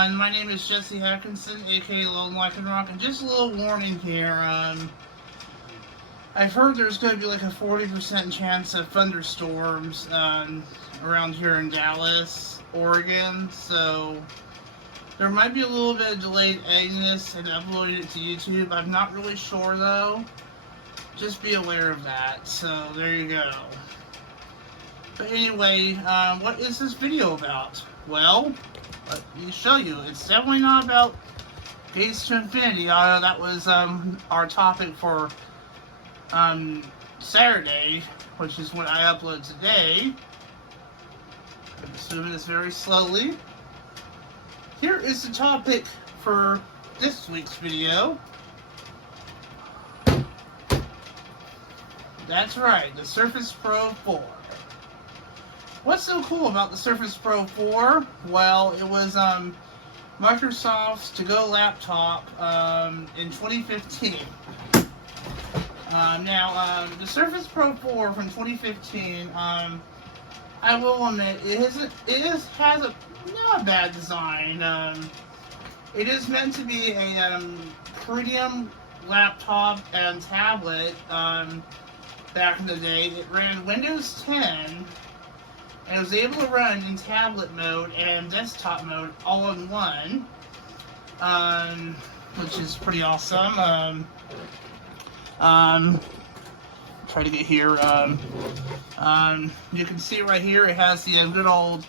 everyone, my name is Jesse Hackinson, aka Lone Like and Rock, and just a little warning here. I've heard there's going to be like a 40% chance of thunderstorms around here in Dallas, Oregon, so there might be a little bit of delayed edginess in uploading it to YouTube. I'm not really sure though. Just be aware of that, so there you go. But anyway, what is this video about? Well, let me show you. It's definitely not about Gates to Infinity, although that was our topic for Saturday, which is what I upload today. I'm assuming this very slowly. Here is the topic for this week's video. That's right, the Surface Pro 4. What's so cool about the Surface Pro 4? Well, it was Microsoft's to-go laptop in 2015. The Surface Pro 4 from 2015, I will admit, has a not a bad design. It is meant to be a premium laptop and tablet. Back in the day, it ran Windows 10. And it was able to run in tablet mode and desktop mode all in one, which is pretty awesome. Try to get here. You can see right here it has the good old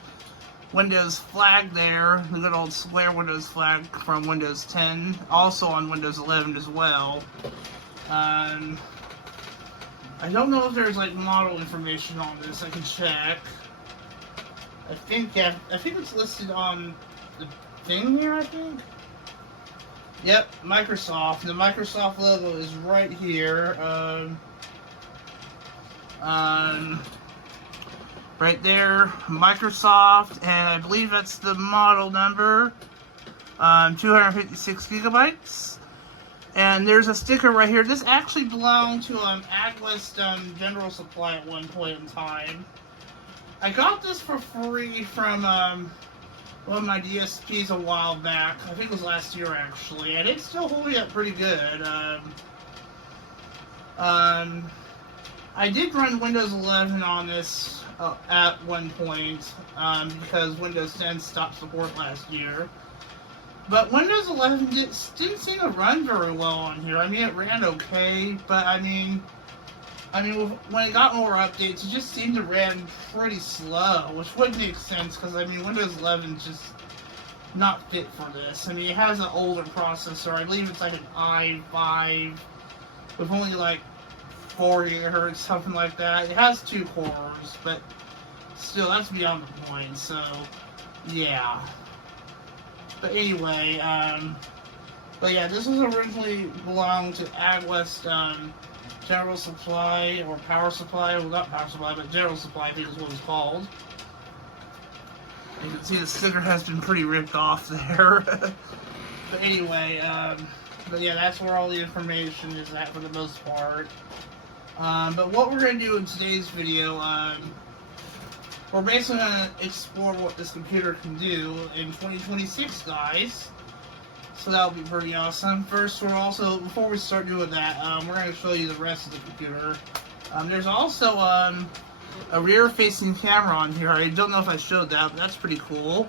Windows flag there, the good old square Windows flag from Windows 10, also on Windows 11 as well. I don't know if there's like model information on this. I can check. I think it's listed on the thing here, I think. Yep, Microsoft. The Microsoft logo is right here. Right there, Microsoft, and I believe that's the model number. 256 gigabytes. And there's a sticker right here. This actually belonged to AgWest General Supply at one point in time. I got this for free from one of my DSPs a while back. I think it was last year actually, and it's still holding up pretty good. I did run Windows 11 on this at one point because Windows 10 stopped support last year. But Windows 11 didn't seem to run very well on here. I mean, it ran okay, but I mean, when it got more updates, it just seemed to run pretty slow, which would make sense because, I mean, Windows 11 is just not fit for this. I mean, it has an older processor. I believe it's like an i5 with only like 4 gigahertz, something like that. It has 2 cores, but still, that's beyond the point, so, yeah. But anyway, this was originally belonged to AgWest, General Supply, or Power Supply. Well, not Power Supply, but General Supply, I think is what it's called. You can see the sticker has been pretty ripped off there. But anyway, that's where all the information is at for the most part. But what we're going to do in today's video, we're basically going to explore what this computer can do in 2026, guys. So that'll be pretty awesome. First, before we start doing that, we're going to show you the rest of the computer. There's also a rear-facing camera on here. I don't know if I showed that, but that's pretty cool.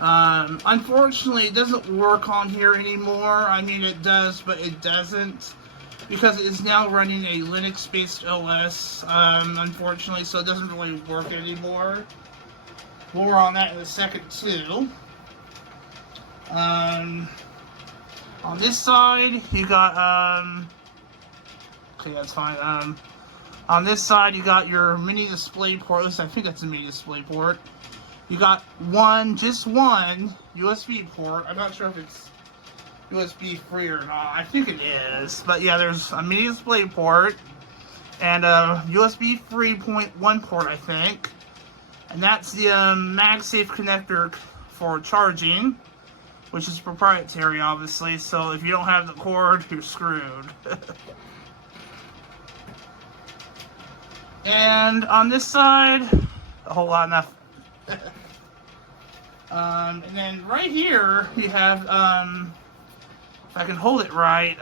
Unfortunately, it doesn't work on here anymore. I mean, it does, but it doesn't, because it is now running a Linux-based OS, unfortunately, so it doesn't really work anymore. More on that in a second, too. On this side, you got, okay, that's fine. On this side, you got your mini display port. I think that's a mini display port. You got just one USB port. I'm not sure if it's USB free or not. I think it is. But yeah, there's a mini display port and a USB 3.1 port, I think. And that's the MagSafe connector for charging, which is proprietary, obviously, so if you don't have the cord, you're screwed. And on this side, a whole lot enough. And then right here, you have, if I can hold it right,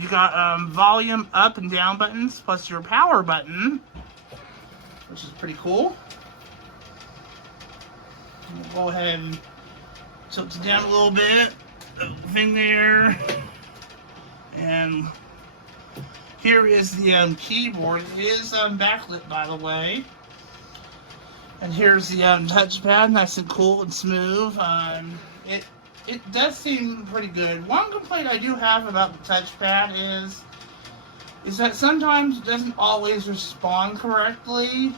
you got volume up and down buttons, plus your power button, which is pretty cool. We'll go ahead and tilt it down a little bit. Thing there. And here is the keyboard. It is backlit, by the way. And here's the touchpad, nice and cool and smooth. It does seem pretty good. One complaint I do have about the touchpad is that sometimes it doesn't always respond correctly.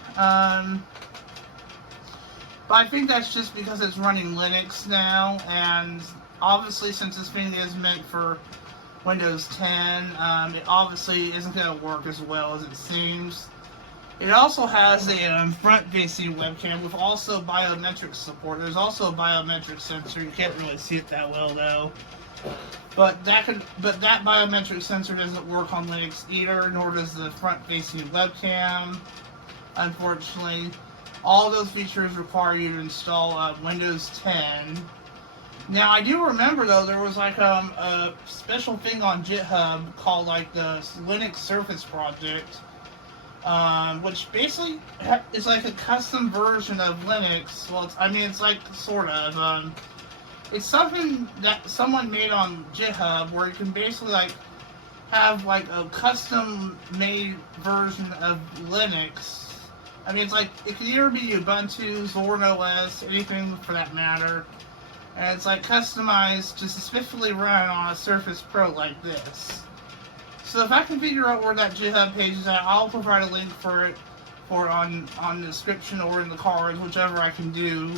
But I think that's just because it's running Linux now, and obviously since this thing is meant for Windows 10, it obviously isn't going to work as well as it seems. It also has a front-facing webcam with also biometric support. There's also a biometric sensor. You can't really see it that well though. But that biometric sensor doesn't work on Linux either, nor does the front-facing webcam, unfortunately. All those features require you to install Windows 10. Now, I do remember, though, there was like a special thing on GitHub called like the Linux Surface Project, which basically is like a custom version of Linux. Well, it's like sort of. It's something that someone made on GitHub where you can basically like have like a custom-made version of Linux. It's like, it can either be Ubuntu, Zorin OS, anything for that matter. And it's like customized to specifically run on a Surface Pro like this. So if I can figure out where that GitHub page is at, I'll provide a link for it on the description or in the cards, whichever I can do.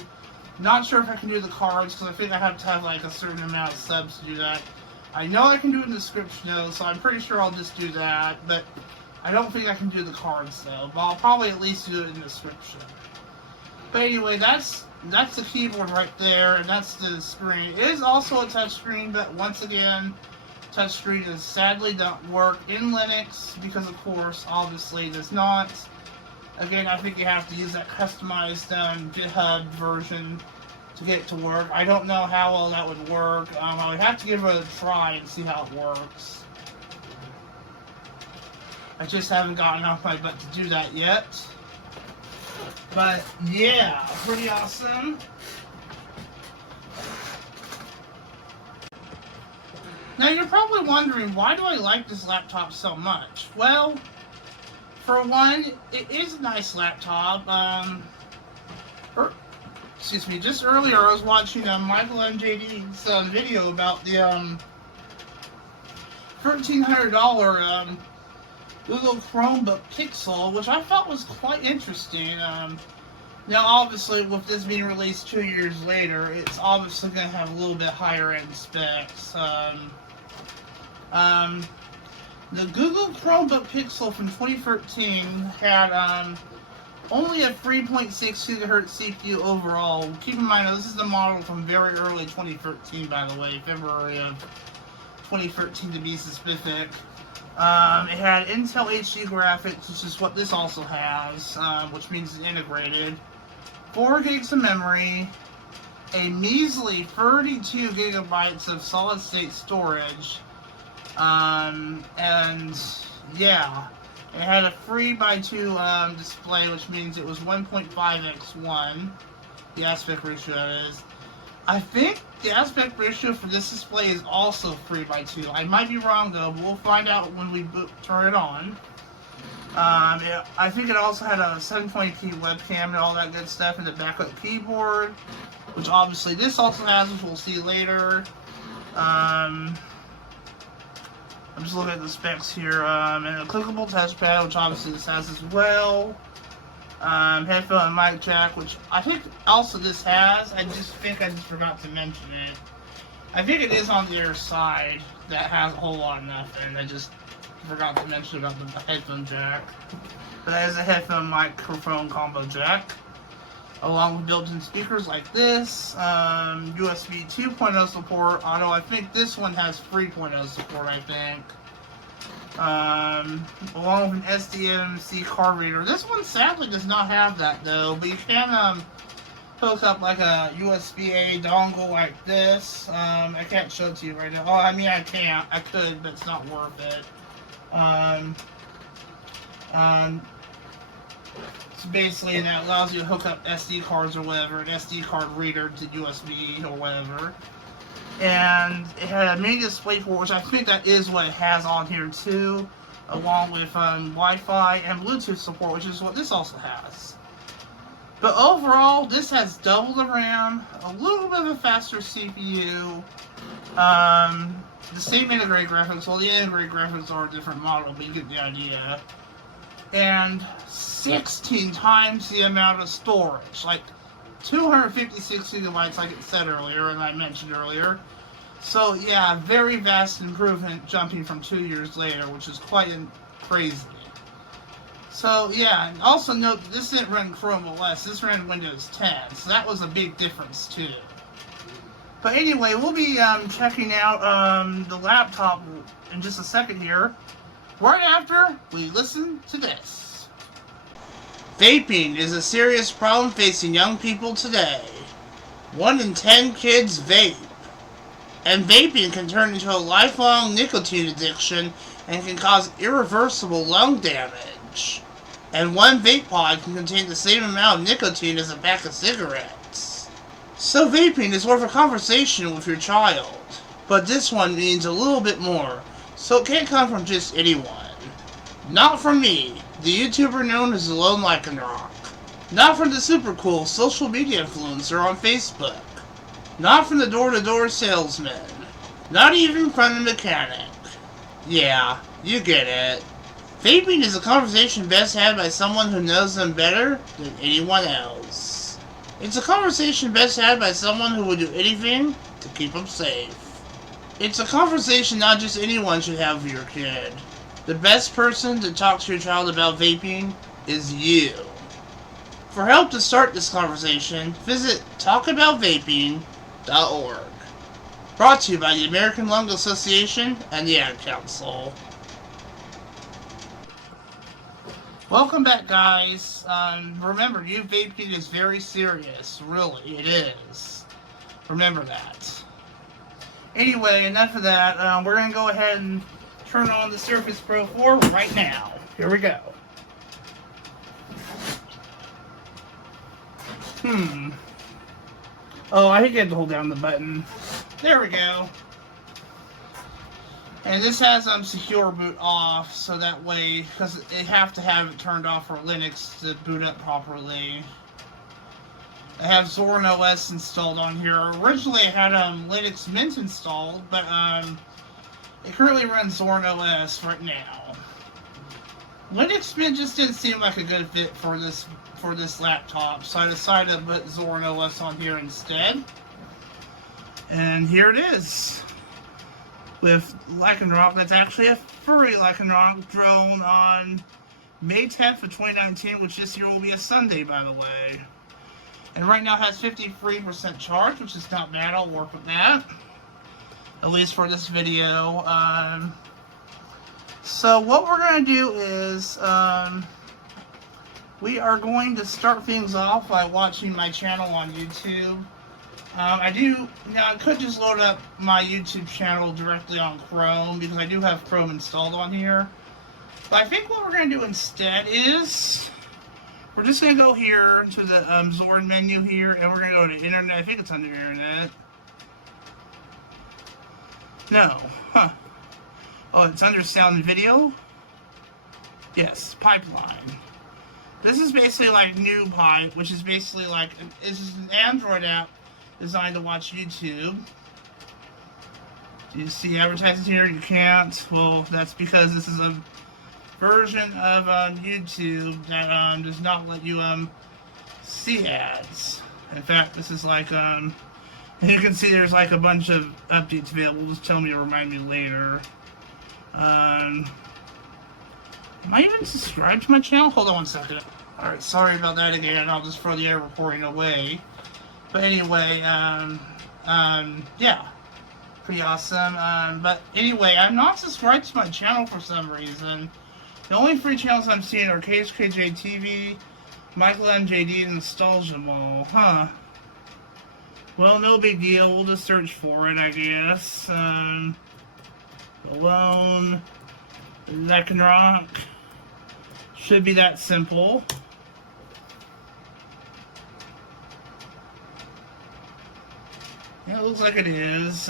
Not sure if I can do the cards, because I think I have to have like a certain amount of subs to do that. I know I can do it in the description though, so I'm pretty sure I'll just do that, but I don't think I can do the cards though, but I'll probably at least do it in the description. But anyway, that's the keyboard right there, and that's the screen. It is also a touchscreen, but once again, touchscreen does sadly not work in Linux, because of course, obviously, it does not. Again, I think you have to use that customized GitHub version to get it to work. I don't know how well that would work. I would have to give it a try and see how it works. I just haven't gotten off my butt to do that yet. But yeah, pretty awesome. Now you're probably wondering, why do I like this laptop so much? Well, for one, it is a nice laptop. Just earlier I was watching Michael MJD's video about the $1,300 Google Chromebook Pixel, which I thought was quite interesting. Now, obviously, with this being released 2 years later, it's obviously going to have a little bit higher end specs. The Google Chromebook Pixel from 2013 had only a 3.6 gigahertz CPU overall. Keep in mind, this is the model from very early 2013, by the way, February of 2013 to be specific. It had Intel HD graphics, which is what this also has, which means it's integrated. 4 gigs of memory, a measly 32 gigabytes of solid-state storage, and yeah, it had a 3:2 display, which means it was 1.5x1, the aspect ratio that is. I think the aspect ratio for this display is also 3:2. I might be wrong though, but we'll find out when we turn it on. I think it also had a 720p webcam and all that good stuff in the backlit keyboard, which obviously this also has, which we'll see later. I'm just looking at the specs here, and a clickable touchpad, which obviously this has as well. Headphone and mic jack, which I think also this has. I just forgot to mention it. I think it is on the other side that has a whole lot of nothing. I just forgot to mention about the headphone jack. But that is a headphone microphone combo jack, along with built-in speakers like this, USB 2.0 support, although I think this one has 3.0 support, I think. Along with an SDMC card reader. This one sadly does not have that though, but you can hook up like a USB-A dongle like this. I can't show it to you right now. Oh, I mean, I can't. I could, but it's not worth it. So basically, that allows you to hook up SD cards or whatever, an SD card reader to USB or whatever. And it had a mini display port, which I think that is what it has on here too, along with Wi-Fi and Bluetooth support, which is what this also has. But overall, this has double the RAM, a little bit of a faster CPU, the same integrated graphics. Well, the integrated graphics are a different model, but you get the idea. And 16 times the amount of storage, like 256 gigabytes, like it said earlier, and I mentioned earlier. So yeah, very vast improvement jumping from 2 years later, which is quite crazy. So yeah, and also note that this didn't run Chrome OS, this ran Windows 10, so that was a big difference too. But anyway, we'll be checking out the laptop in just a second here, right after we listen to this. Vaping is a serious problem facing young people today. 1 in 10 kids vape. And vaping can turn into a lifelong nicotine addiction and can cause irreversible lung damage. And one vape pod can contain the same amount of nicotine as a pack of cigarettes. So vaping is worth a conversation with your child. But this one means a little bit more, so it can't come from just anyone. Not from me, the YouTuber known as the Lone Lycanroc. Not from the super cool social media influencer on Facebook. Not from the door-to-door salesman. Not even from the mechanic. Yeah, you get it. Vaping is a conversation best had by someone who knows them better than anyone else. It's a conversation best had by someone who would do anything to keep them safe. It's a conversation not just anyone should have with your kid. The best person to talk to your child about vaping is you. For help to start this conversation, visit talkaboutvaping.org. Brought to you by the American Lung Association and the Ad Council. Welcome back, guys. Remember, you vaping is very serious. Really, it is. Remember that. Anyway, enough of that. We're going to go ahead and turn on the Surface Pro 4 right now. Here we go. Oh, I hate to hold down the button. There we go. And this has secure boot off, so that way, because they have to have it turned off for Linux to boot up properly. I have Zorin OS installed on here. Originally I had Linux Mint installed, but it currently runs Zorin OS right now. Linux Mint just didn't seem like a good fit for this laptop, so I decided to put Zorin OS on here instead. And here it is, with Lycanroc. That's actually a furry Lycanroc drone on May 10th of 2019, which this year will be a Sunday, by the way. And right now it has 53% charge, which is not bad. I'll work with that, at least for this video. So what we're going to do is we are going to start things off by watching my channel on YouTube. I could just load up my YouTube channel directly on Chrome, because I do have Chrome installed on here. But I think what we're going to do instead is we're just going to go here to the Zorin menu here, and we're going to go to Internet. I think it's under Internet. No. Huh. Oh, it's under Sound and Video? Yes, Pipeline. This is basically like NewPipe, which is basically like, this is an Android app designed to watch YouTube. Do you see advertisements here? You can't. Well, that's because this is a version of YouTube that does not let you see ads. In fact, this is like you can see there's like a bunch of updates available. Just tell me to remind me later. Am I even subscribed to my channel? Hold on one second. Alright, sorry about that again. I'll just throw the air recording away. But anyway, yeah. Pretty awesome. But anyway, I'm not subscribed to my channel for some reason. The only free channels I'm seeing are KHKJ TV, Michael MJD, and Nostalgia Mall. Huh. Well, no big deal. We'll just search for it, I guess. Alone. That can rock. Should be that simple. Yeah, it looks like it is.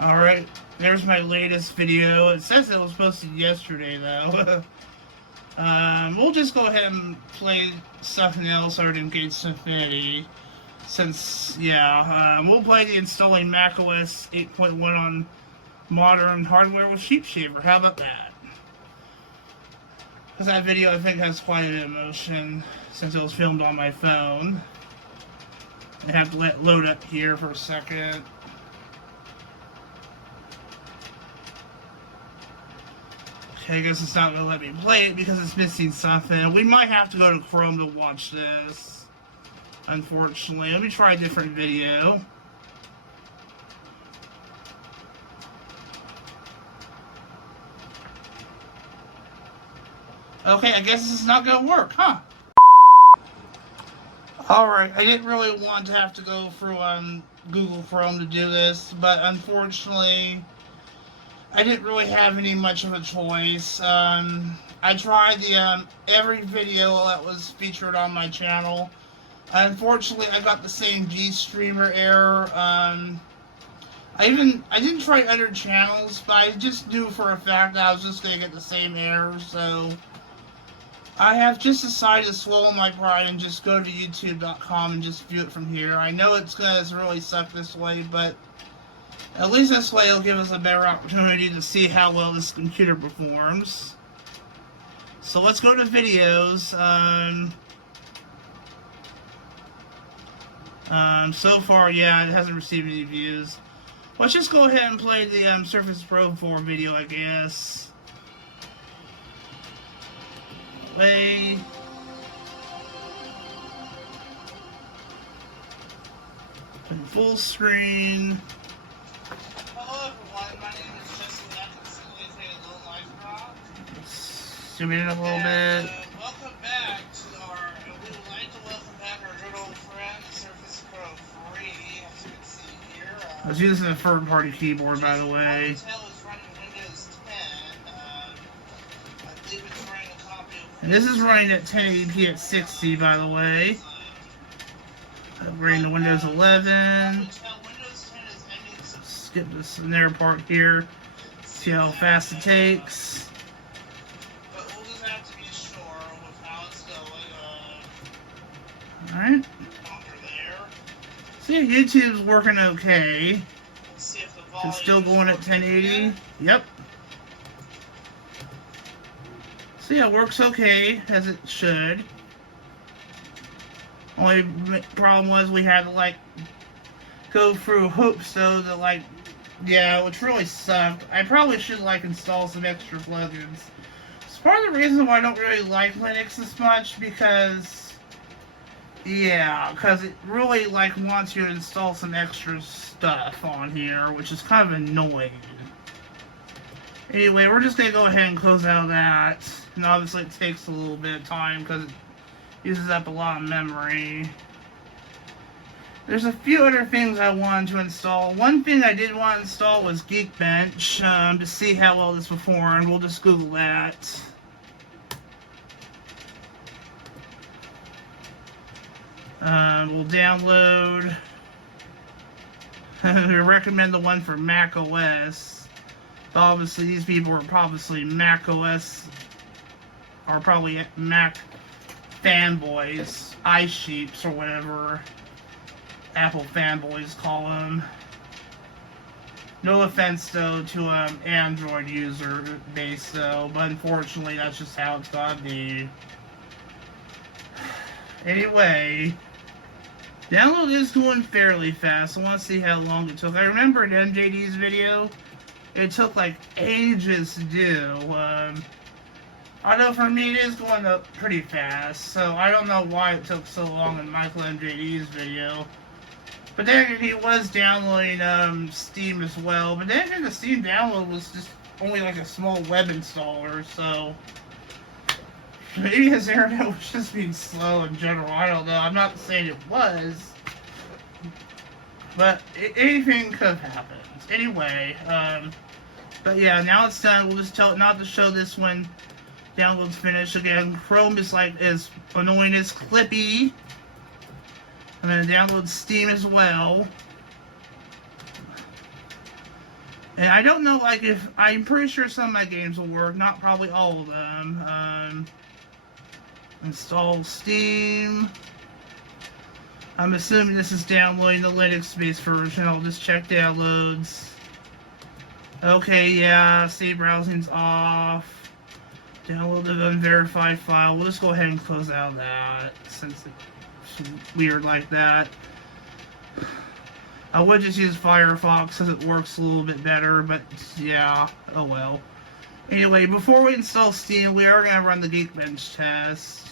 Alright, there's my latest video. It says it was posted yesterday, though. We'll just go ahead and play something else other than Gates Infinity. Since, yeah, we'll play the installing macOS 8.1 on modern hardware with Sheep Shaver. How about that? Because that video, I think, has quite a bit of motion since it was filmed on my phone. I have to let it load up here for a second. Okay, I guess it's not going to let me play it because it's missing something. We might have to go to Chrome to watch this, unfortunately. Let me try a different video. Okay, I guess this is not going to work, huh? Alright, I didn't really want to have to go through Google Chrome to do this, but unfortunately, I didn't really have any much of a choice. I tried the every video that was featured on my channel. Unfortunately, I got the same GStreamer error. I didn't try other channels, but I just knew for a fact that I was just going to get the same error, so I have just decided to swallow my pride and just go to youtube.com and just view it from here. I know it's going to really suck this way, but at least this way it'll give us a better opportunity to see how well this computer performs. So let's go to videos. So far, yeah, it hasn't received any views. Let's just go ahead and play the Surface Pro 4 video, I guess. Play. Full screen. Hello everyone, my name is Jesse and I can a little life drop. Zoom in a little bit. Welcome back to we would like to welcome back our good old friend, Surface Pro 3, as you can see here. I was using a third-party keyboard, by the way. Is running Windows 10. I believe it's running a copy of And this is running at 1080p at 60, by the way. Upgrading to Windows 11. Skip this narrow part here. See how fast it takes. But we'll just have to be sure with how it's going. Alright. See, YouTube's working okay. See if the It's still going at 1080. Yep. See, it works okay, as it should. Only problem was we had to, like, go through hoops, though, to, like, yeah, which really sucked. I probably should, like, install some extra plugins. It's part of the reason why I don't really like Linux as much, because, yeah, because it really, like, wants you to install some extra stuff on here, which is kind of annoying. Anyway, we're just going to go ahead and close out that. And obviously it takes a little bit of time, because it uses up a lot of memory. There's a few other things I wanted to install. One thing I did want to install was Geekbench, to see how well this performed. We'll just Google that. We'll download. I recommend the one for Mac OS. Obviously, these people are probably Mac OS, or probably Mac fanboys, iSheeps, or whatever Apple fanboys call them. No offense, though, to Android user base, though, but unfortunately, that's just how it's gotta be. Anyway, download is going fairly fast. I want to see how long it took. I remember in MJD's video, it took like ages to do. Although for me, it is going up pretty fast, so I don't know why it took so long in Michael MJD's video. But then again, he was downloading Steam as well. But then again, the Steam download was just only like a small web installer, so Maybe his internet was just being slow in general. I don't know. I'm not saying it was. But anything could have happened. Anyway, but yeah, now it's done. We'll just tell it not to show this when download's finished. Again, Chrome is as annoying as Clippy. I'm gonna download Steam as well. And I don't know, if I'm pretty sure some of my games will work, not probably all of them. Install Steam. I'm assuming this is downloading the Linux-based version. I'll just check downloads. Okay, yeah, save browsing's off. Download the unverified file. We'll just go ahead and close out that, since it's weird like that. I would just use Firefox because it works a little bit better, but yeah, oh well. Anyway, before we install Steam, we are going to run the Geekbench test.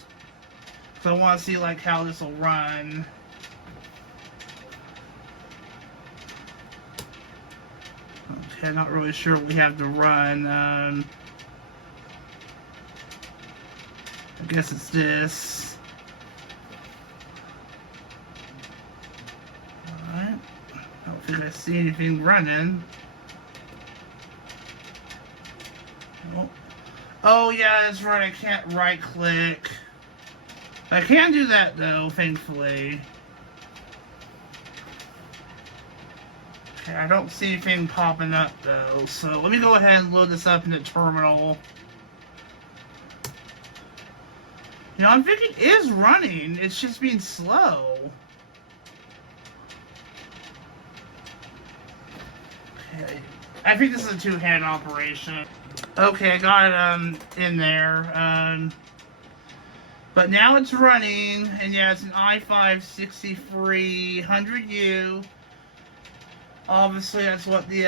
So I want to see how this will run. Okay, not really sure what we have to run. I guess it's this. Alright. I don't think I see anything running. Oh yeah, that's right, I can't right click. I can do that though, thankfully. Okay, I don't see anything popping up though, so let me go ahead and load this up in the terminal. I'm thinking it is running, it's just being slow. Okay, I think this is a two-hand operation. Okay, I got it in there. But now it's running, and yeah, it's an i5-6300U. Obviously, that's what the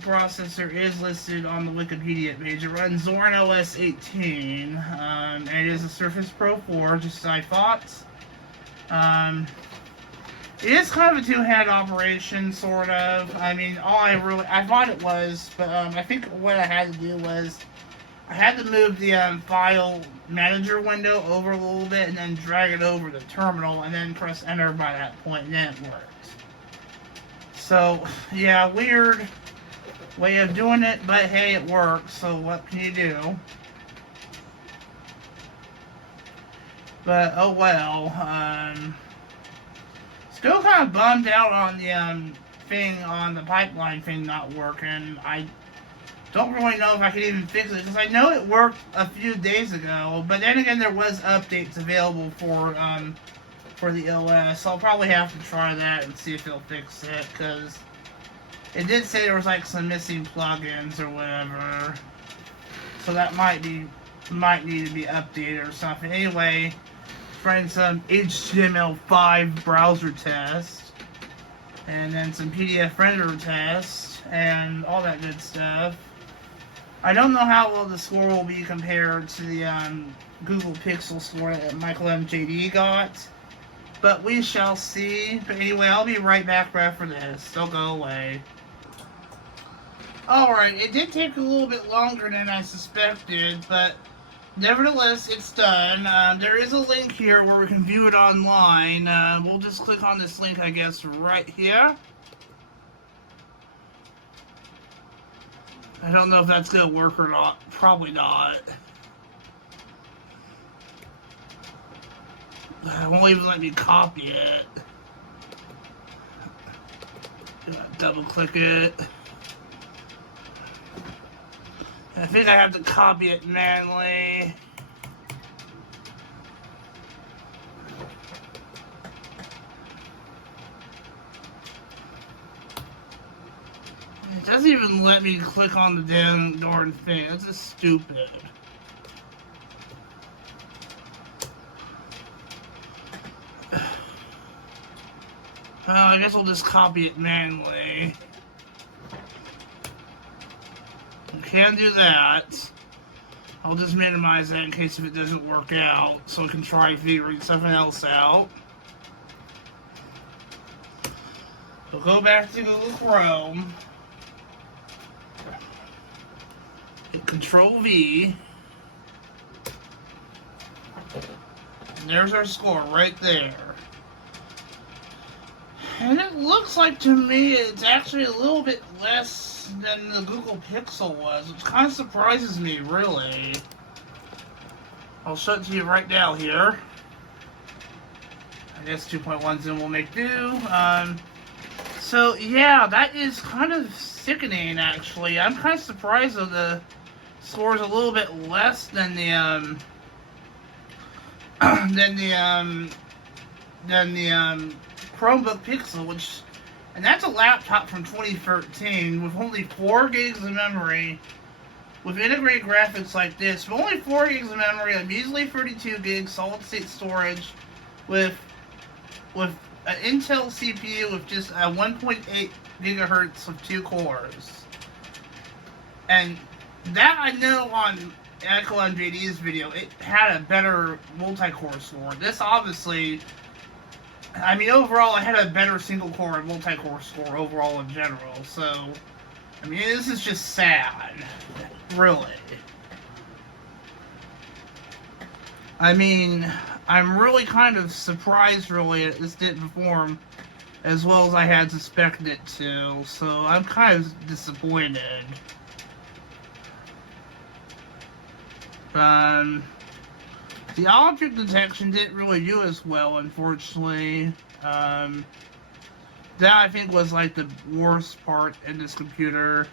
processor is listed on the Wikipedia page. It runs Zorin OS 18, and it is a Surface Pro 4, just as I thought. It is kind of a two-hand operation, sort of. I mean, I thought it was, but I think what I had to do was, I had to move the file manager window over a little bit and then drag it over the terminal and then press enter by that point, and then it worked. So, yeah, weird way of doing it, but hey, it works, so what can you do? But, oh well, still kind of bummed out on the the pipeline thing not working. I don't really know if I could even fix it, because I know it worked a few days ago, but then again, there was updates available for the OS, so I'll probably have to try that and see if it'll fix it, because it did say there was some missing plugins or whatever, so that might need to be updated or something. Anyway, running some HTML5 browser test, and then some PDF render test, and all that good stuff. I don't know how well the score will be compared to the Google Pixel score that Michael MJD got, but we shall see. But anyway, I'll be right back for this. Don't go away. Alright, it did take a little bit longer than I suspected, but nevertheless, it's done. There is a link here where we can view it online. We'll just click on this link, I guess, right here. I don't know if that's going to work or not. Probably not. It won't even let me copy it. Double click it. I think I have to copy it manually. It doesn't even let me click on the damn darn thing. That's just stupid. I guess I'll just copy it manually. I can do that. I'll just minimize that in case if it doesn't work out, so I can try figuring something else out. So go back to Google Chrome. Hit Control V. And there's our score right there. And it looks like to me it's actually a little bit less than the Google Pixel was, which kind of surprises me, really. I'll show it to you right now here. I guess 2.1 zoom will make do. So yeah, that is kind of sickening, actually. I'm kind of surprised that the score is a little bit less than the Chromebook Pixel, and that's a laptop from 2013 with only 4 gigs of memory, with integrated graphics like this, but only 4 gigs of memory, a measly 32 gigs solid-state storage, with an Intel CPU with just a 1.8 gigahertz with 2 cores. And that I know on Echo MJD's video, it had a better multi-core score. This obviously, I mean, overall, it had a better single-core and multi-core score overall in general. So, I mean, this is just sad. Really. I mean, I'm really kind of surprised, really, that this didn't perform as well as I had suspected it to. So, I'm kind of disappointed. The object detection didn't really do as well, unfortunately. That I think was like the worst part in this computer.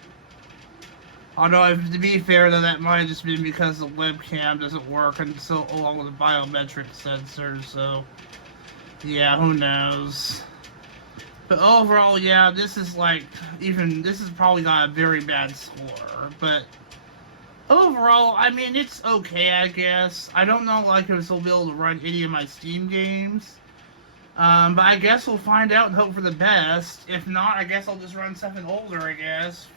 Although, to be fair, though, that might have just been because the webcam doesn't work, and so along with the biometric sensor. So, yeah, who knows? But overall, yeah, this is probably got a very bad score. But overall, I mean, it's okay, I guess. I don't know, like, if it'll be able to run any of my Steam games. But I guess we'll find out and hope for the best. If not, I guess I'll just run something older, I guess.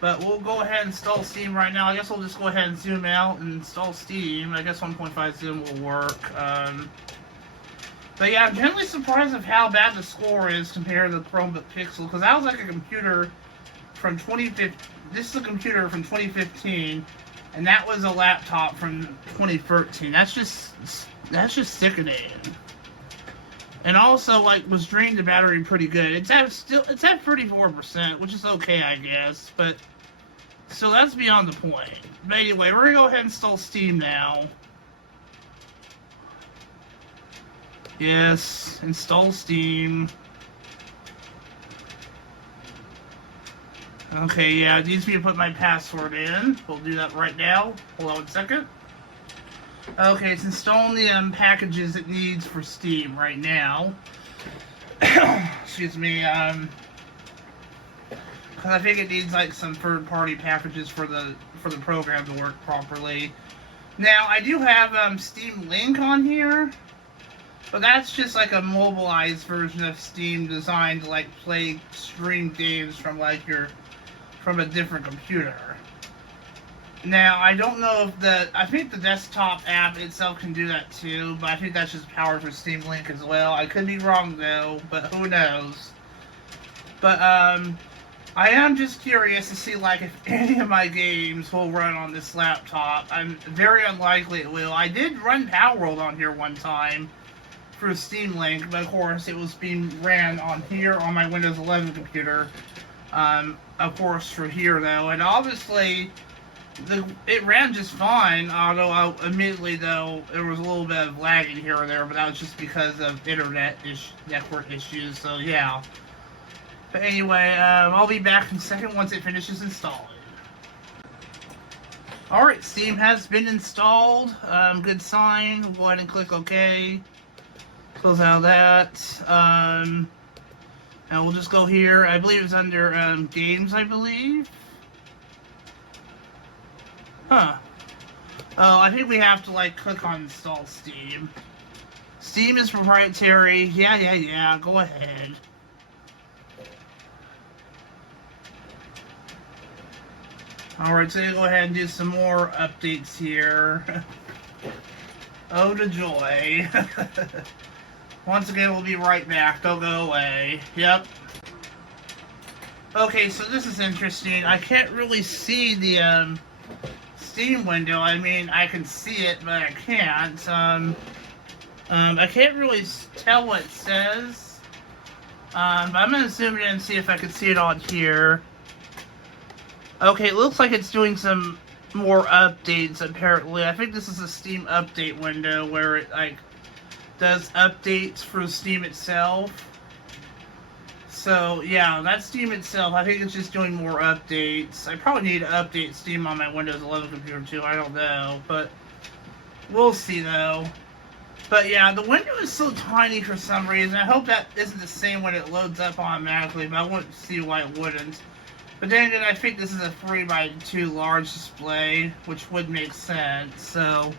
But we'll go ahead and install Steam right now. I guess we'll just go ahead and zoom out and install Steam. I guess 1.5 zoom will work. But yeah, I'm generally surprised of how bad the score is compared to the Chromebook Pixel, because that was like a computer from 2015. This is a computer from 2015, and that was a laptop from 2013. That's just sickening. And also, like, was draining the battery pretty good. It's at 34%, which is okay, I guess. But so that's beyond the point. But anyway, we're gonna go ahead and install Steam now. Yes, install Steam. Okay, yeah, it needs me to put my password in. We'll do that right now. Hold on 1 second. Okay, it's installing the packages it needs for Steam right now. Excuse me, because I think it needs like some third-party packages for the program to work properly. Now, I do have Steam Link on here, but that's just like a mobilized version of Steam designed to like stream games from a different computer. Now, I don't know if I think the desktop app itself can do that too, but I think that's just powered for Steam Link as well. I could be wrong though, but who knows. But, I am just curious to see, like, if any of my games will run on this laptop. I'm very unlikely it will. I did run Power World on here one time through Steam Link, but of course it was being ran on here on my Windows 11 computer. Of course, for here though, and obviously it ran just fine, although admittedly though there was a little bit of lagging here or there, but that was just because of network issues. So yeah. But anyway, I'll be back in a second once it finishes installing. Alright, Steam has been installed. Good sign. We'll go ahead and click OK. Close out of that. And we'll just go here. I believe it's under games, I believe. Huh. Oh, I think we have to, like, click on install Steam. Steam is proprietary. Yeah. Go ahead. Alright, so you go ahead and do some more updates here. Oh, the joy. Once again, we'll be right back. Don't go away. Yep. Okay, so this is interesting. I can't really see the Steam window. I mean, I can see it, but I can't. I can't really tell what it says. But I'm gonna zoom in and see if I can see it on here. Okay, it looks like it's doing some more updates, apparently. I think this is a Steam update window where it, like, does updates for Steam itself. So, yeah, that's Steam itself. I think it's just doing more updates. I probably need to update Steam on my Windows 11 computer, too. I don't know, but we'll see, though. But, yeah, the window is so tiny for some reason. I hope that isn't the same when it loads up automatically, but I wouldn't see why it wouldn't. But then again, I think this is a 3x2 large display, which would make sense, so,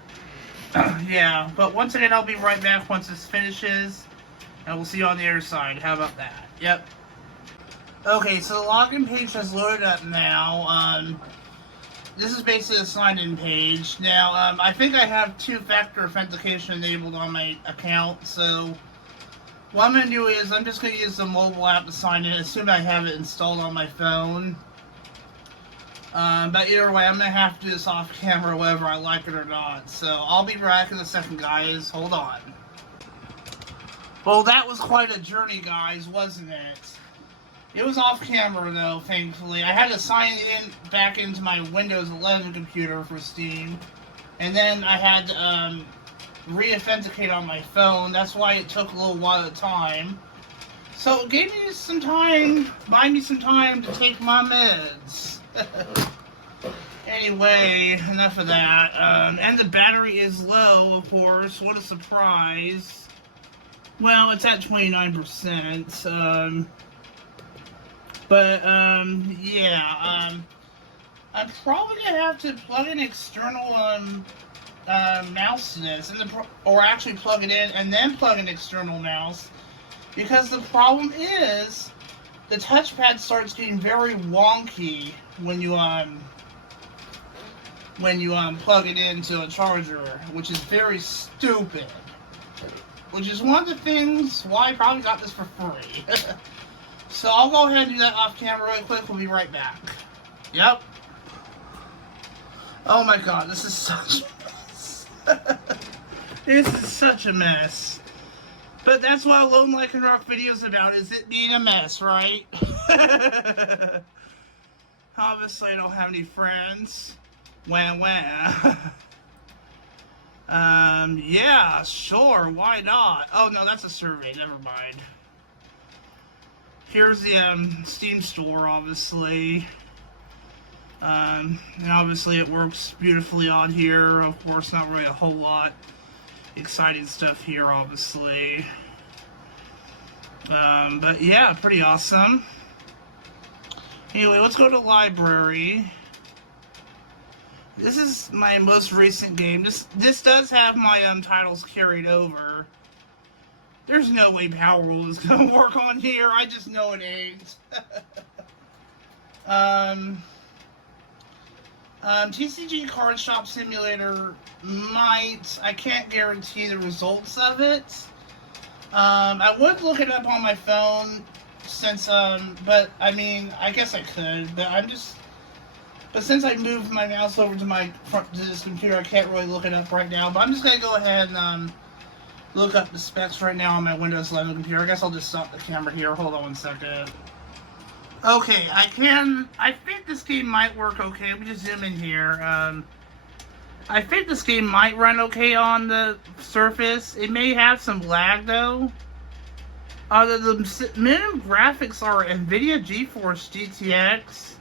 yeah. But once again, I'll be right back once this finishes, and we'll see you on the other side. How about that? Yep. Okay, so the login page has loaded up now. This is basically a sign-in page. Now, I think I have two-factor authentication enabled on my account, so what I'm going to do is I'm just going to use the mobile app to sign in, assuming I have it installed on my phone. But either way, I'm going to have to do this off camera whether I like it or not. So I'll be back in a second, guys. Hold on. Well, that was quite a journey, guys, wasn't it? It was off camera, though, thankfully. I had to sign in back into my Windows 11 computer for Steam. And then I had to, re-authenticate on my phone. That's why it took a little while of time. So it gave me some time, buy me some time to take my meds. Anyway, enough of that. And the battery is low, of course. What a surprise. Well, it's at 29%. Yeah. I'm probably gonna have to plug in external, mouse to this, or actually plug it in and then plug an external mouse, because the problem is the touchpad starts getting very wonky when you plug it into a charger, which is very stupid. Which is one of the things why I probably got this for free. So I'll go ahead and do that off camera really quick. We'll be right back. Yep. Oh my god, this is such a mess. This is such a mess. But that's what Alone Like and Rock video is about, is it being a mess, right? Obviously I don't have any friends. Wah. Yeah, sure, why not? Oh no, that's a survey, never mind. Here's the Steam store, obviously. And obviously it works beautifully on here. Of course, not really a whole lot exciting stuff here, obviously. But yeah, pretty awesome. Anyway, let's go to library. This is my most recent game. This does have my titles carried over. There's no way Power World is gonna work on here. I just know it ain't. TCG Card Shop Simulator might. I can't guarantee the results of it. I would look it up on my phone since, but I mean, I guess I could, but since I moved my mouse over to this computer, I can't really look it up right now. But I'm just gonna go ahead and look up the specs right now on my Windows 11 computer. I guess I'll just stop the camera here. Hold on one second. Okay, I think this game might work okay. Let me just zoom in here. I think this game might run okay on the Surface. It may have some lag, though. The minimum graphics are NVIDIA GeForce GTX.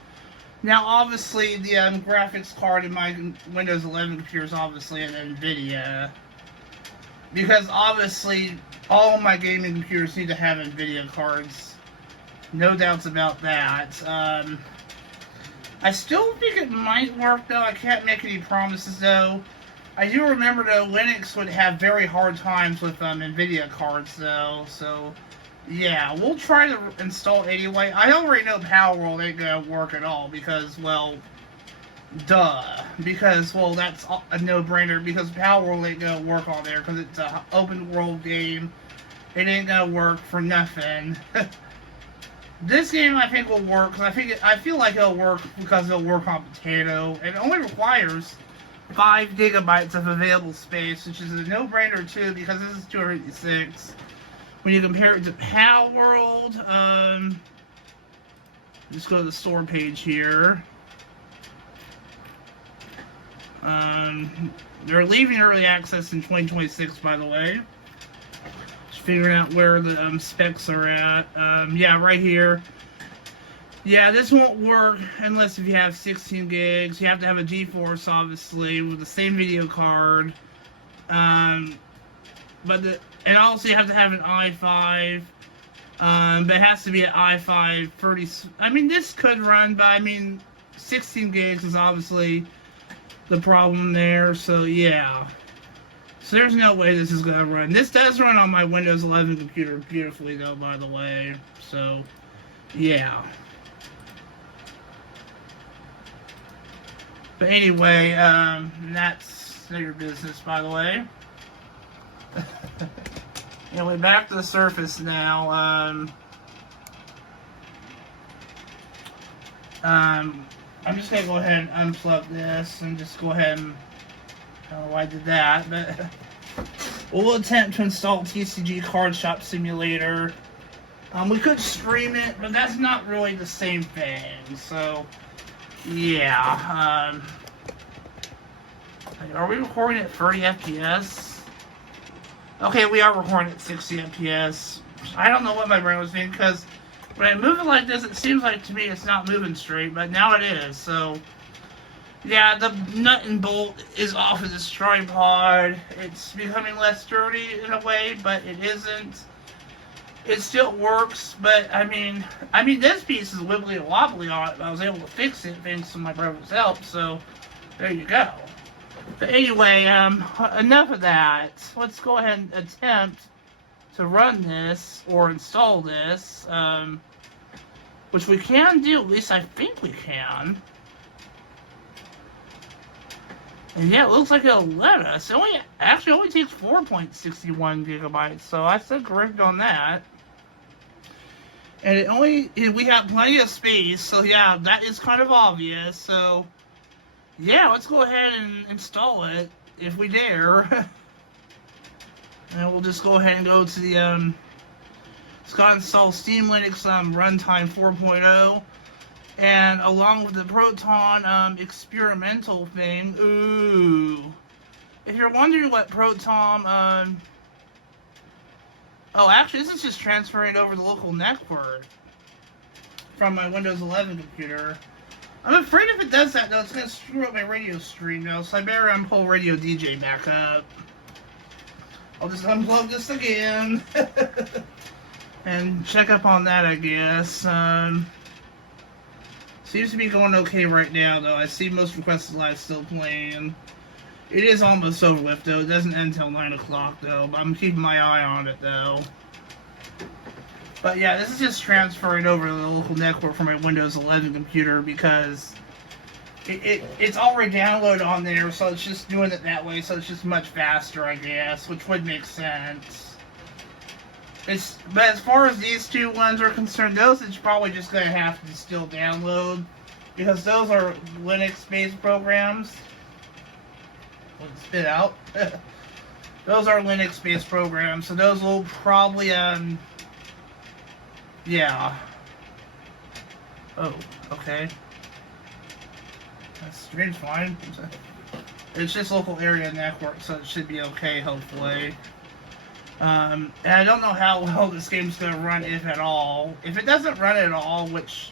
Now, obviously, the graphics card in my Windows 11 computer is obviously an NVIDIA. Because, obviously, all my gaming computers need to have NVIDIA cards. No doubts about that. I still think it might work, though. I can't make any promises, though. I do remember, though, Linux would have very hard times with NVIDIA cards, though. So, yeah, we'll try to install it anyway. I already know Power World ain't gonna work at all because, well, duh. Because, well, that's a no-brainer because Power World ain't gonna work on there because it's an open-world game. It ain't gonna work for nothing. This game I think will work because I feel like it'll work because it'll work on Potato. It only requires 5 gigabytes of available space, which is a no-brainer too because this is 256. When you compare it to Pal World, just go to the store page here. They're leaving early access in 2026, by the way. Just figuring out where the specs are at. Yeah, right here. Yeah, this won't work unless if you have 16 gigs. You have to have a GeForce, obviously, with the same video card. And also you have to have an i5. But it has to be an i5 30. I mean, this could run, but I mean, 16 gigs is obviously the problem there. So yeah. So there's no way this is gonna run. This does run on my Windows 11 computer beautifully, though, by the way. So yeah. But anyway, that's your business, by the way. Anyway, back to the Surface now. I'm just gonna go ahead and unplug this and just go ahead and. I don't know why I did that, but we'll attempt to install TCG Card Shop Simulator. We could stream it, but that's not really the same thing. So, yeah. Are we recording at 30 FPS? Okay, we are recording at 60 FPS. I don't know what my brain was thinking, because when I move it like this, it seems like to me it's not moving straight, but now it is, so. Yeah, the nut and bolt is off of this tripod. It's becoming less sturdy in a way, but it isn't. It still works, but I mean this piece is wibbly and wobbly on it, but I was able to fix it thanks to my brother's help, so there you go. But anyway, enough of that. Let's go ahead and attempt to run this or install this, which we can do, at least I think we can. And yeah, it looks like it'll let us. It only takes 4.61 gigabytes, so I said correct on that. And we have plenty of space, so yeah, that is kind of obvious. So yeah, let's go ahead and install it if we dare. And we'll just go ahead and go to the it's got to install Steam Linux Runtime 4.0. And along with the Proton experimental thing, ooh. If you're wondering what Proton, oh, actually, this is just transferring over the local network from my Windows 11 computer. I'm afraid if it does that, though, it's going to screw up my radio stream, though, so I better pull Radio DJ back up. I'll just unplug this again. And check up on that, I guess. Seems to be going okay right now, though. I see most requested live still playing. It is almost over with, though. It doesn't end until 9 o'clock, though. But I'm keeping my eye on it, though. But yeah, this is just transferring over to the local network from my Windows 11 computer because it's already downloaded on there, so it's just doing it that way, so it's just much faster, I guess, which would make sense. But as far as these two ones are concerned, those it's probably just going to have to still download because those are Linux-based programs. Let's spit out. Those are Linux-based programs, so those will probably, yeah. Oh, okay. That stream's fine. It's just local area network, so it should be okay, hopefully. And I don't know how well this game's going to run, if at all. If it doesn't run at all, which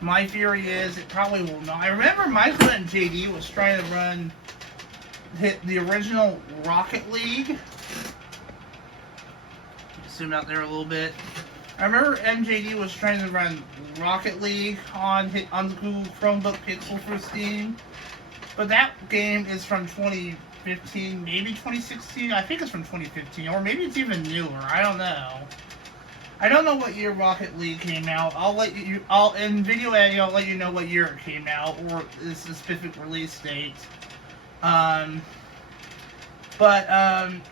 my theory is it probably will not. I remember Michael and JD was trying to hit the original Rocket League. Zoom out there a little bit. I remember MJD was trying to run Rocket League on the Google Chromebook Pixel for Steam. But that game is from 2015, maybe 2016. I think it's from 2015, or maybe it's even newer. I don't know. I don't know what year Rocket League came out. In video editing, I'll let you know what year it came out, or the specific release date. But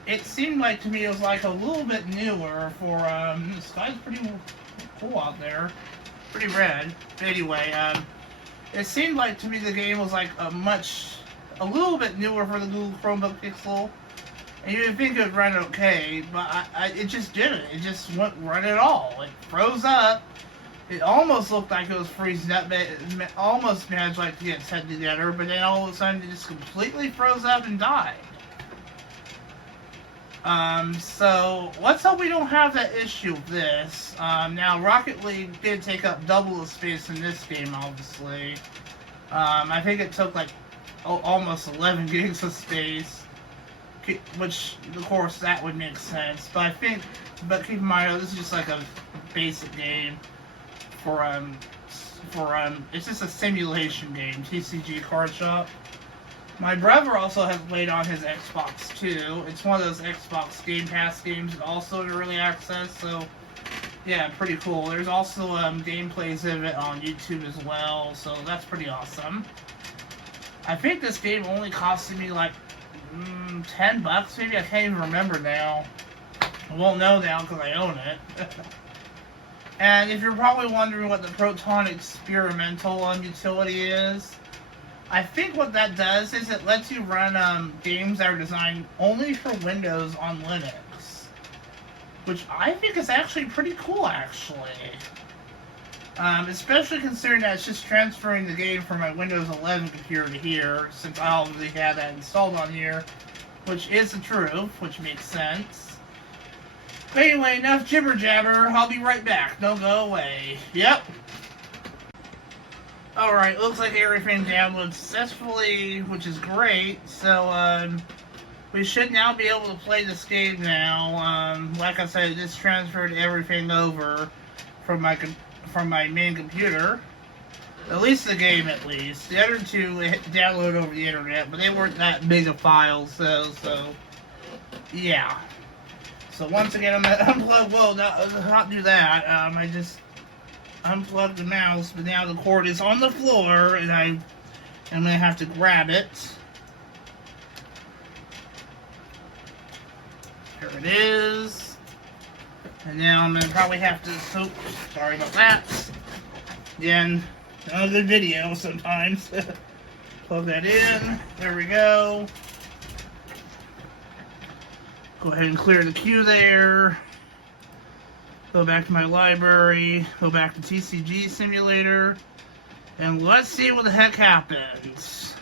it seemed like to me it was like a little bit newer for, the sky's pretty cool out there. pretty red. Anyway, it seemed like to me the game was like a little bit newer for the Google Chromebook Pixel. And you would think it would run okay, but it just didn't. It just wouldn't run at all. It froze up. It almost looked like it was freezing up, but it almost managed like to get its head together, but then all of a sudden it just completely froze up and died. So let's hope we don't have that issue with this. Now Rocket League did take up double the space in this game, obviously. I think it took like almost 11 gigs of space, which of course that would make sense. But keep in mind, this is just like a basic game for it's just a simulation game, TCG Card Shop. My brother also has played on his Xbox too. It's one of those Xbox Game Pass games also in early access, so yeah, pretty cool. There's also gameplays of it on YouTube as well, so that's pretty awesome. I think this game only costed me like $10 maybe. I can't even remember now. I won't know now because I own it. And if you're probably wondering what the Proton Experimental utility is, I think what that does is it lets you run games that are designed only for Windows on Linux, which I think is actually pretty cool, actually. Especially considering that it's just transferring the game from my Windows 11 computer to here, since I already had that installed on here, which is the truth, which makes sense. But anyway, enough jibber jabber. I'll be right back. Don't go away. Yep. Alright, looks like everything downloaded successfully, which is great. So, we should now be able to play this game now. Like I said, I just transferred everything over from my main computer. At least the game, at least. The other two download over the internet, but they weren't that big of files, so yeah. So once again, I'm gonna unplug. Well, not do that. I just unplugged the mouse, but now the cord is on the floor, and I'm gonna have to grab it. Here it is. And now I'm gonna probably have to. Oops, sorry about that. Again, another video sometimes. Plug that in. There we go. Go ahead and clear the queue there. Go back to my library. Go back to TCG Simulator. And let's see what the heck happens.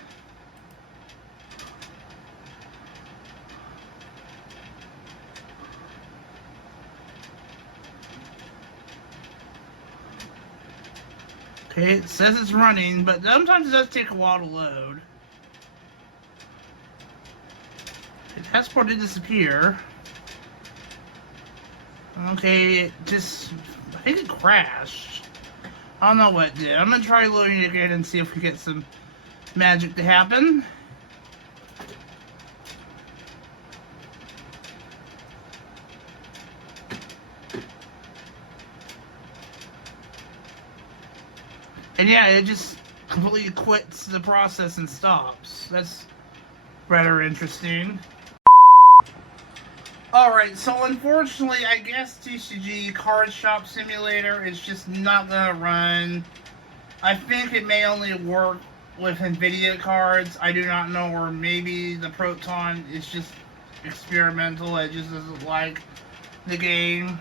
Okay, it says it's running, but sometimes it does take a while to load. The passport did disappear. Okay, I think it crashed. I don't know what it did. I'm gonna try loading it again and see if we get some magic to happen. And yeah, it just completely quits the process and stops. That's rather interesting. Alright, so unfortunately, I guess TCG Card Shop Simulator is just not gonna run. I think it may only work with NVIDIA cards. I do not know, or maybe the Proton is just experimental. It just doesn't like the game.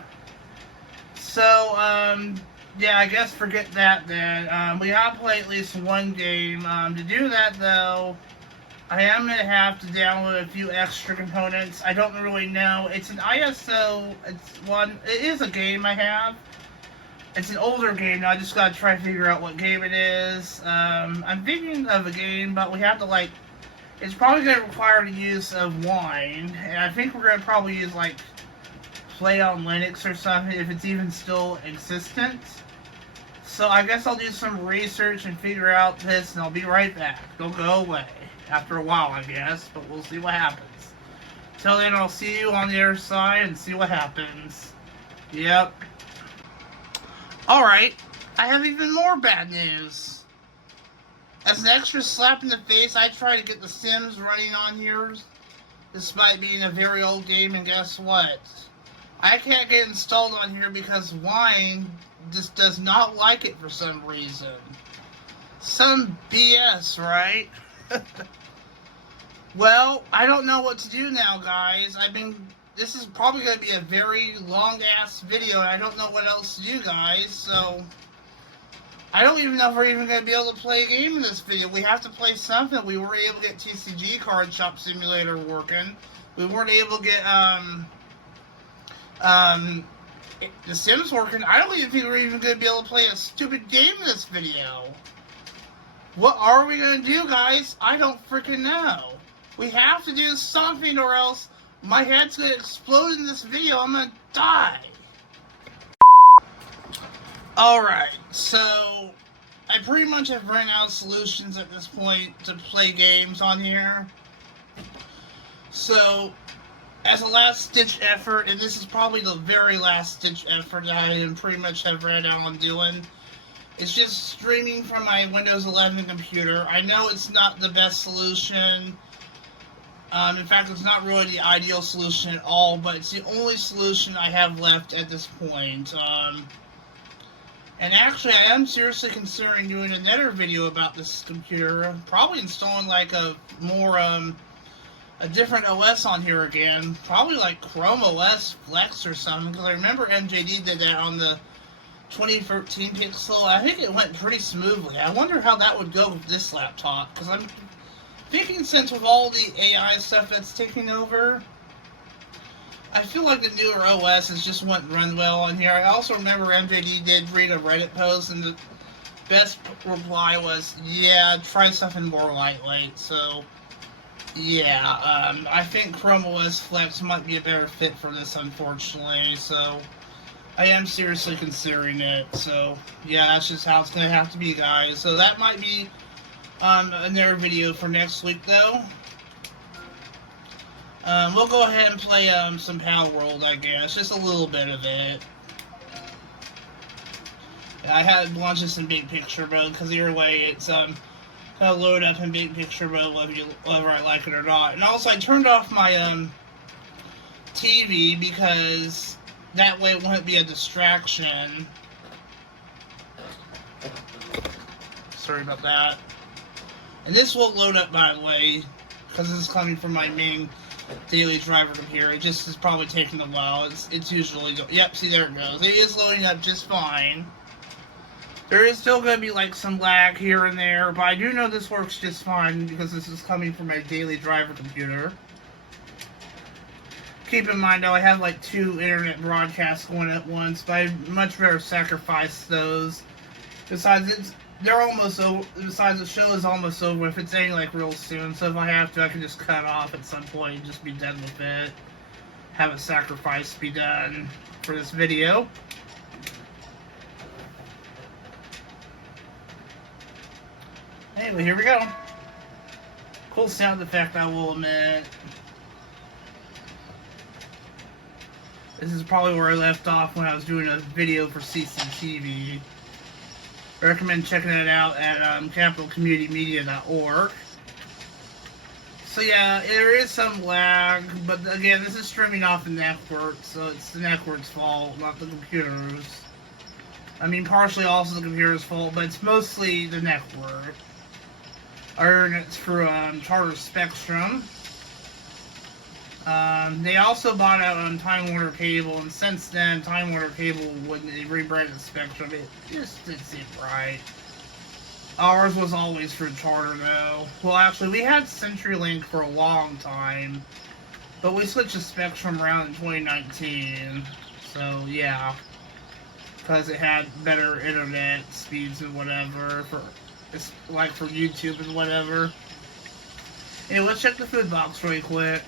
So, yeah, I guess forget that then. We gotta play at least one game. To do that, though, I am going to have to download a few extra components. I don't really know. It's an ISO. It is a game I have. It's an older game now. I just got to try to figure out what game it is. I'm thinking of a game, but we have to, it's probably going to require the use of Wine. And I think we're going to probably use, Play on Linux or something, if it's even still existent. So I guess I'll do some research and figure out this, and I'll be right back. Don't go away. After a while, I guess, but we'll see what happens. Till then, I'll see you on the other side and see what happens. Yep. Alright, I have even more bad news. As an extra slap in the face, I tried to get The Sims running on here, despite being a very old game, and guess what? I can't get installed on here because Wine just does not like it for some reason. Some BS, right? Well, I don't know what to do now, guys. This is probably going to be a very long-ass video, and I don't know what else to do, guys, so I don't even know if we're even going to be able to play a game in this video. We have to play something. We were able to get TCG Card Shop Simulator working. We weren't able to get, The Sims working. I don't even think we're even going to be able to play a stupid game in this video. What are we going to do, guys? I don't freaking know. We have to do something or else my head's going to explode in this video. I'm going to die. Alright, so I pretty much have run out of solutions at this point to play games on here. So, as a last-ditch effort, and this is probably the very last-ditch effort that I pretty much have ran out on doing, it's just streaming from my Windows 11 computer. I know it's not the best solution. In fact, it's not really the ideal solution at all, but it's the only solution I have left at this point. And actually, I am seriously considering doing another video about this computer. Probably installing like a more, a different OS on here again. Probably like Chrome OS Flex or something. Because I remember MJD did that on the 2013 Pixel. I think it went pretty smoothly. I wonder how that would go with this laptop. Because I'm thinking since with all the AI stuff that's taking over, I feel like the newer OSs just wouldn't run well on here. I also remember MJD did read a Reddit post, and the best reply was, yeah, try something more lightweight. So, yeah, I think Chrome OS Flex might be a better fit for this, unfortunately. So, I am seriously considering it. So, yeah, that's just how it's going to have to be, guys. So, that might be another video for next week, though. We'll go ahead and play some Pal World, I guess. Just a little bit of it. I had launched this in big picture mode, because either way, it's gonna load up in big picture mode whether I like it or not. And also, I turned off my TV because that way it wouldn't be a distraction. Sorry about that. And this won't load up, by the way, because this is coming from my main daily driver computer. It just is probably taking a while. It's usually yep, see, there it goes. It is loading up just fine. There is still going to be like some lag here and there, but I do know this works just fine because this is coming from my daily driver computer. Keep in mind though, I have like 2 internet broadcasts going at once, but I'd much rather sacrifice those. Besides, they're almost over. Besides, the show is almost over. If it's ending like real soon, so if I have to, I can just cut off at some point and just be done with it. Have a sacrifice be done for this video. Anyway, here we go. Cool sound effect, I will admit. This is probably where I left off when I was doing a video for CCTV. I recommend checking it out at capitalcommunitymedia.org. So yeah, there is some lag, but again, this is streaming off the network, so it's the network's fault, not the computer's. I mean, partially also the computer's fault, but it's mostly the network. Our internet's through Charter Spectrum. They also bought out on Time Warner Cable, and since then, Time Warner Cable, when they rebranded Spectrum, it just didn't seem right. Ours was always through Charter, though. Well, actually, we had CenturyLink for a long time, but we switched to Spectrum around in 2019. So, yeah. Because it had better internet speeds and whatever, like for YouTube and whatever. Anyway, let's check the food box really quick.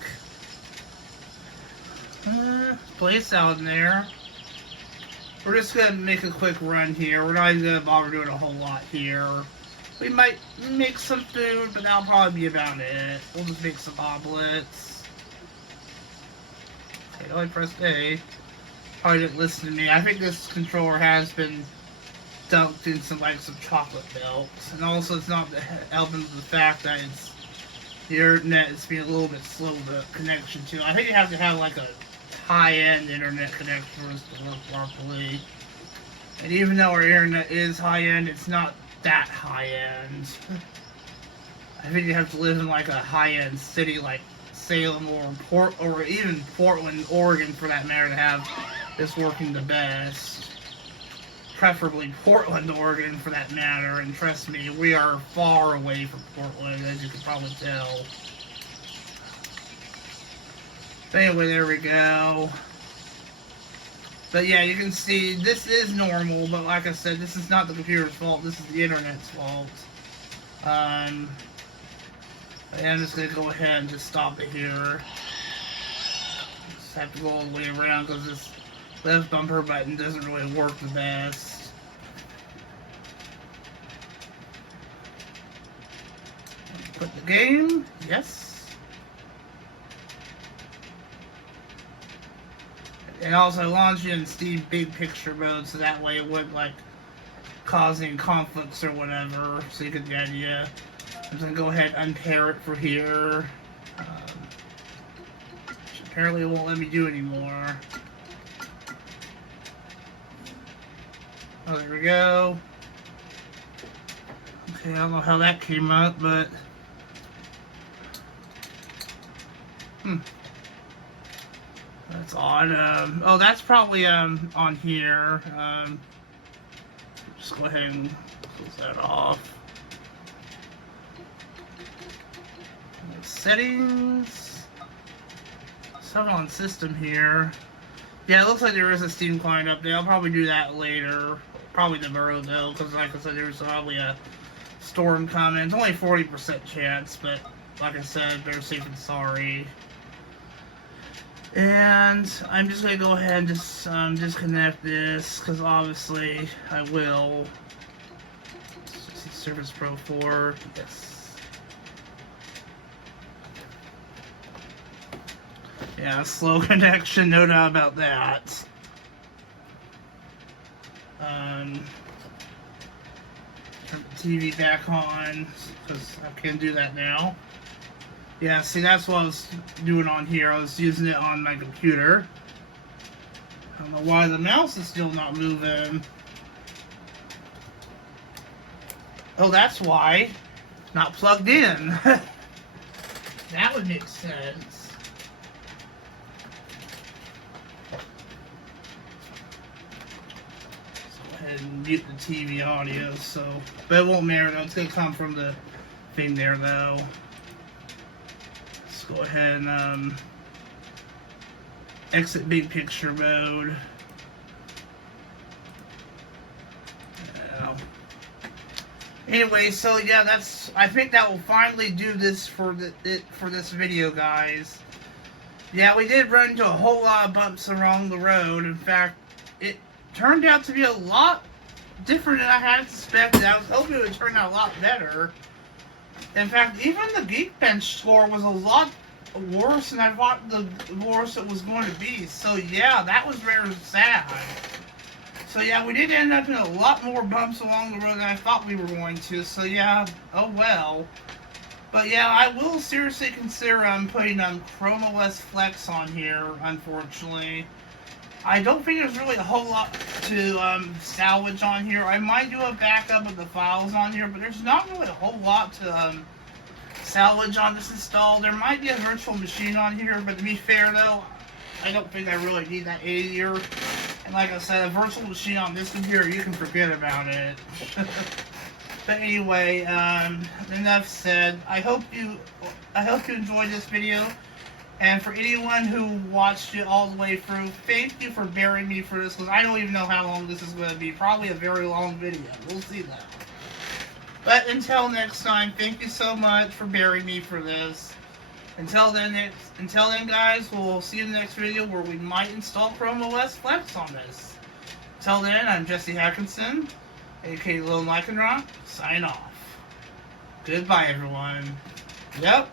Place out in there. We're just gonna make a quick run here. We're not even gonna bother doing a whole lot here. We might make some food, but that'll probably be about it. We'll just make some omelets. Okay, I pressed A. Probably didn't listen to me. I think this controller has been dunked in some chocolate milk, and also it's not helping the fact that it's the internet is being a little bit slow to connection to. I think you have to have like a high-end internet connection for this to work properly. And even though our internet is high-end, it's not that high-end. I think you have to live in like a high-end city like Salem or even Portland, Oregon for that matter to have this working the best. Preferably Portland, Oregon for that matter, and trust me, we are far away from Portland, as you can probably tell. But anyway, there we go. But yeah, you can see this is normal, but like I said, this is not the computer's fault, this is the internet's fault. I'm just going to go ahead and just stop it here. Just have to go all the way around because this left bumper button doesn't really work the best. Put the game, yes. And also launch it in Steam Big Picture mode, so that way it wouldn't like cause any conflicts or whatever. So you get the idea. I'm gonna go ahead and unpair it for here. Which apparently it won't let me do anymore. Oh, there we go. Okay, I don't know how that came up, but that's odd. Oh, that's probably on here. Just go ahead and close that off. Settings. Stuff on system here. Yeah, it looks like there is a Steam client update. I'll probably do that later. Probably tomorrow though, because like I said, there's probably a storm coming. It's only 40% chance, but like I said, better safe than sorry. And I'm just gonna go ahead and just disconnect this, because obviously I will. Surface Pro 4, yes. Yeah, slow connection, no doubt about that. Turn the TV back on, because I can do that now. Yeah, see, that's what I was doing on here. I was using it on my computer. I don't know why the mouse is still not moving. Oh, that's why. Not plugged in. That would make sense. Let's go ahead and mute the TV audio, but it won't matter though. It's gonna come from the thing there though. Let's go ahead and exit big picture mode. Anyway, so yeah, I think that will finally do this for this video, guys. Yeah, we did run into a whole lot of bumps along the road. In fact, it turned out to be a lot different than I had expected. I was hoping it would turn out a lot better. In fact, even the Geekbench score was a lot worse than I thought the worse it was going to be. So yeah, that was very sad. So yeah, we did end up in a lot more bumps along the road than I thought we were going to, so yeah, oh well. But yeah, I will seriously consider putting Chrome OS Flex on here, unfortunately. I don't think there's really a whole lot to salvage on here. I might do a backup of the files on here, but there's not really a whole lot to salvage on this install. There might be a virtual machine on here, but to be fair though, I don't think I really need that 80-year. And like I said, a virtual machine on this computer, you can forget about it. But anyway, enough said. I hope you enjoyed this video. And for anyone who watched it all the way through, thank you for bearing me for this, because I don't even know how long this is going to be. Probably a very long video. We'll see that. But until next time, thank you so much for bearing me for this. Until then, guys, we'll see you in the next video where we might install Chrome OS Flex on this. Until then, I'm Jesse Hackinson, aka Lone Lycanroc, sign off. Goodbye, everyone. Yep.